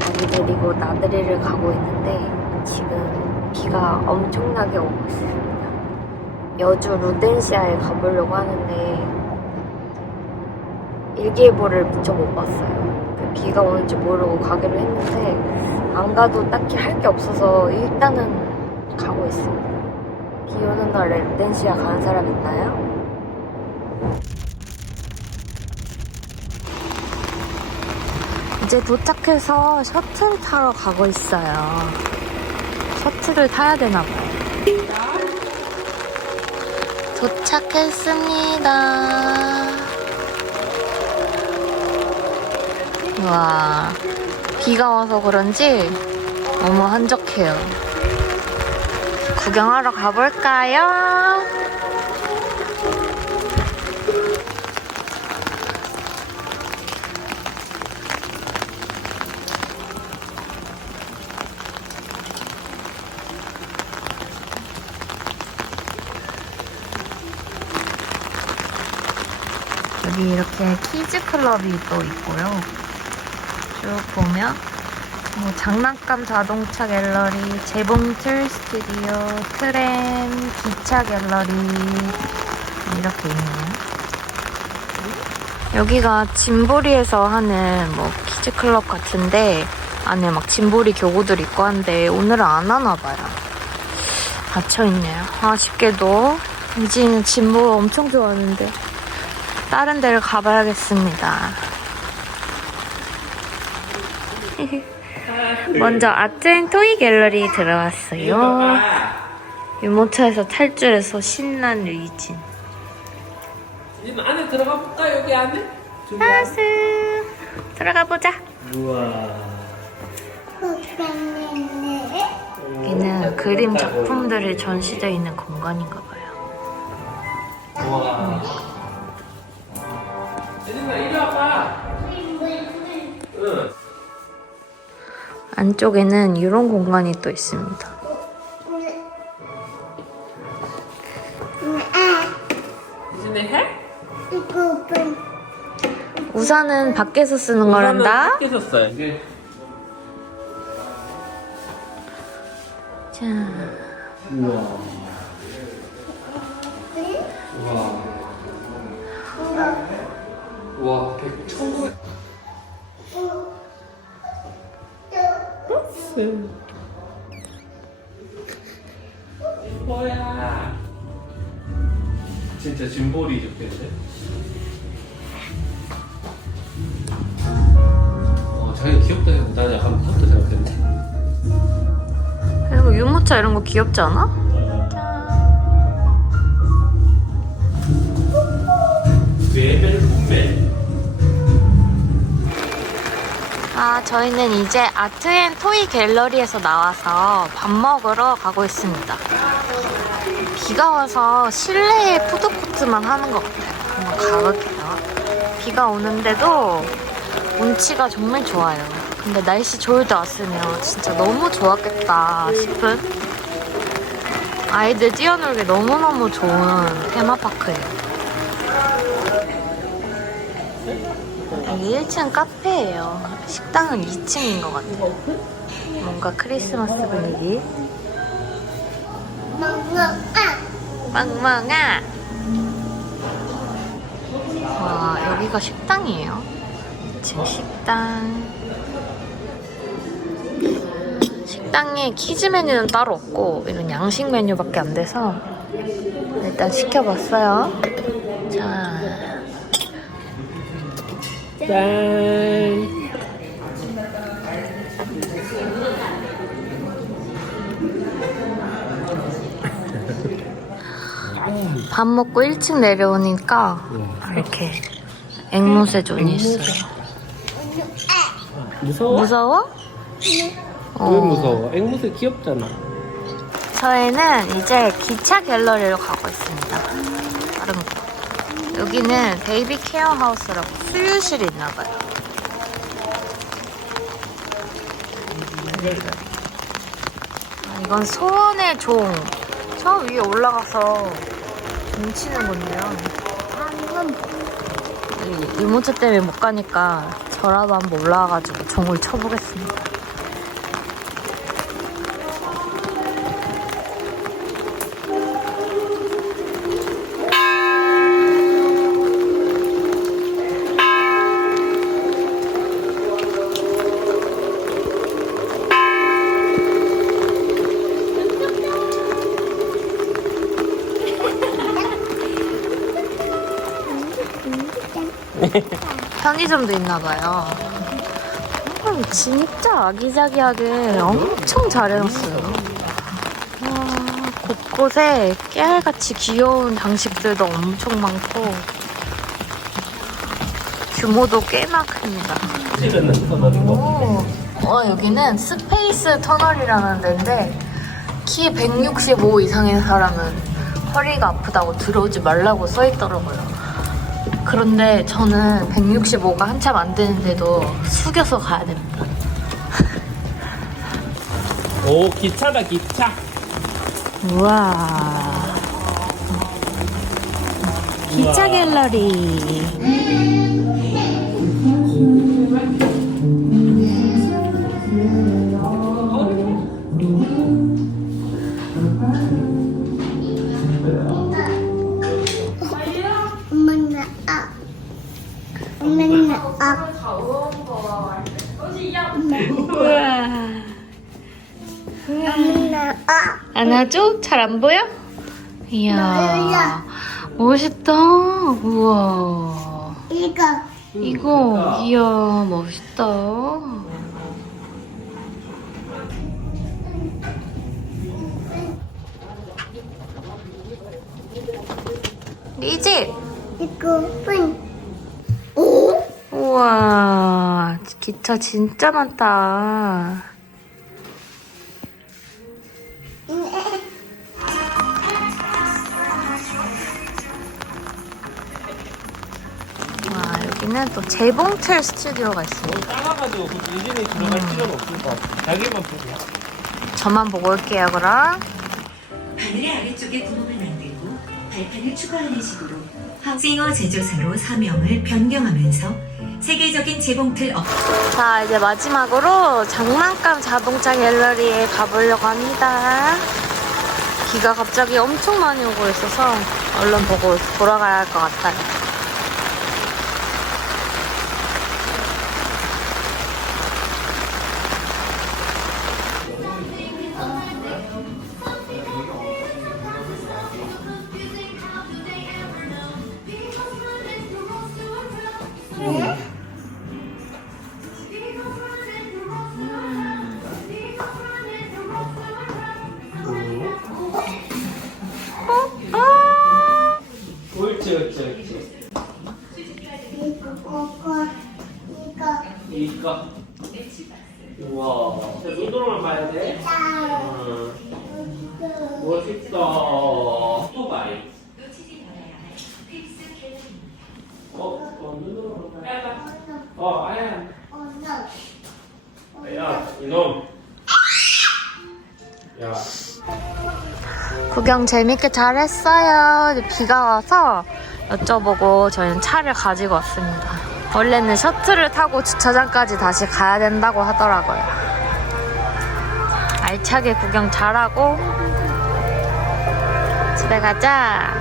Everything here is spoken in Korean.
애기 데리고 나들이를 가고 있는데 지금 비가 엄청나게 오고 있습니다. 여주 루덴시아에 가보려고 하는데 일기예보를 미처 못 봤어요. 그 비가 오는지 모르고 가기로 했는데 안 가도 딱히 할 게 없어서 일단은 가고 있습니다. 비 오는 날에 루덴시아 가는 사람 있나요? 이제 도착해서 셔틀 타러 가고 있어요. 셔틀을 타야 되나 봐요. 도착했습니다. 와, 비가 와서 그런지 너무 한적해요. 구경하러 가볼까요? 여기 이렇게 키즈 클럽이 또 있고요. 쭉 보면 뭐 장난감 자동차 갤러리, 재봉 틀 스튜디오, 트램, 기차 갤러리 이렇게 있네요. 여기가 짐보리에서 하는 뭐 키즈 클럽 같은데 안에 막 짐보리 교구들 있고 한데 오늘은 안 하나 봐요. 닫혀 있네요. 아쉽게도 이지는 짐보 엄청 좋아하는데 다른 데를 가봐야겠습니다. 먼저 아트앤 토이 갤러리 들어왔어요. 유모차에서 탈출해서 신난 의진. 지금 안에 들어가 볼까 여기 안에? 하스 들어가 보자. 우와. 여기는 그림 작품들이 전시되어 있는 공간인가 봐요. 우와. 예진아 이리 와봐. 응. 안쪽에는 이런 공간이 또 있습니다. 해? 우산은 밖에서 쓰는 거란다. 끼셨어요. 이게 자. 우와. 우와. 백 천구. 뭐야? 진짜 짐볼이 좋겠네. 어, 자기 귀엽다 해서 나 약간 무섭다 생각했는데. 그리고 유모차 이런 거 귀엽지 않아? 아, 저희는 이제 아트앤 토이 갤러리에서 나와서 밥 먹으러 가고 있습니다. 비가 와서 실내에 푸드코트만 하는 것 같아요. 한번 가볼게요. 비가 오는데도 운치가 정말 좋아요. 근데 날씨 좋을 때 왔으면 진짜 너무 좋았겠다 싶은 아이들 뛰어놀기 너무너무 좋은 테마파크예요. 여기 1층 카페예요. 식당은 2층인 것 같아요. 뭔가 크리스마스 분위기. 멍멍아. 와 여기가 식당이에요. 2층 식당. 식당에 키즈 메뉴는 따로 없고 이런 양식 메뉴밖에 안 돼서 일단 시켜봤어요. 자. 짠. 밥 먹고 1층 내려오니까 이렇게 앵무새 존이 있어요. 무서워? 무서워? 어. 왜 무서워? 앵무새 귀엽잖아. 저희는 이제 기차 갤러리로 가고 있습니다. 다른 거. 여기는 베이비 케어 하우스라고 수유실이 있나 봐요. 아, 이건 소원의 종. 저 위에 올라가서 뭉치는 건데요. 이 유모차 때문에 못 가니까 저라도 한번 올라와가지고 종을 쳐보겠습니다. 편의점도 있나 봐요. 음, 진짜 아기자기하게 엄청 잘 해놨어요. 와, 곳곳에 깨알같이 귀여운 장식들도 엄청 많고 규모도 꽤나 큽니다. 오, 어, 여기는 스페이스 터널이라는 데인데 키 165 이상인 사람은 허리가 아프다고 들어오지 말라고 써 있더라고요. 그런데 저는 165가 한참 안 되는데도 숙여서 가야 됩니다. 오 기차다 기차. 우와. 기차 갤러리. 엄마는 아. 엄마는 아. 안아줘? 잘 안 보여? 이야. 멋있다. 우와. 이거 이거, 이야, 멋있다. 리지! 이거 분. 우와, 기차 진짜 많다. 와, 여기는 또 재봉틀 스튜디오가 있어요. 작아가지고 그 유진이 들어갈 필요는 없을 것 같아. 자기만 보고. 저만 보고 올게요, 그럼. 바늘의 아래쪽에 구멍을 만들고 발판을 추가하는 식으로 하우징어 제조사로 사명을 변경하면서 세계적인 재봉틀 업 자, 이제 마지막으로 장난감 자동차 갤러리에 가보려고 합니다. 비가 갑자기 엄청 많이 오고 있어서 얼른 보고 돌아가야 할 것 같아요. 옳 이거. 우와. 자 눈으로만 봐야 돼. 응. 멋있다. 오토바이. 어, 어, 눈으로 봐야 어, 아야. 야, 이놈. 야. 구경 재밌게 잘 했어요. 이제 비가 와서 여쭤보고 저희는 차를 가지고 왔습니다. 원래는 셔틀을 타고 주차장까지 다시 가야 된다고 하더라고요. 알차게 구경 잘하고 집에 가자.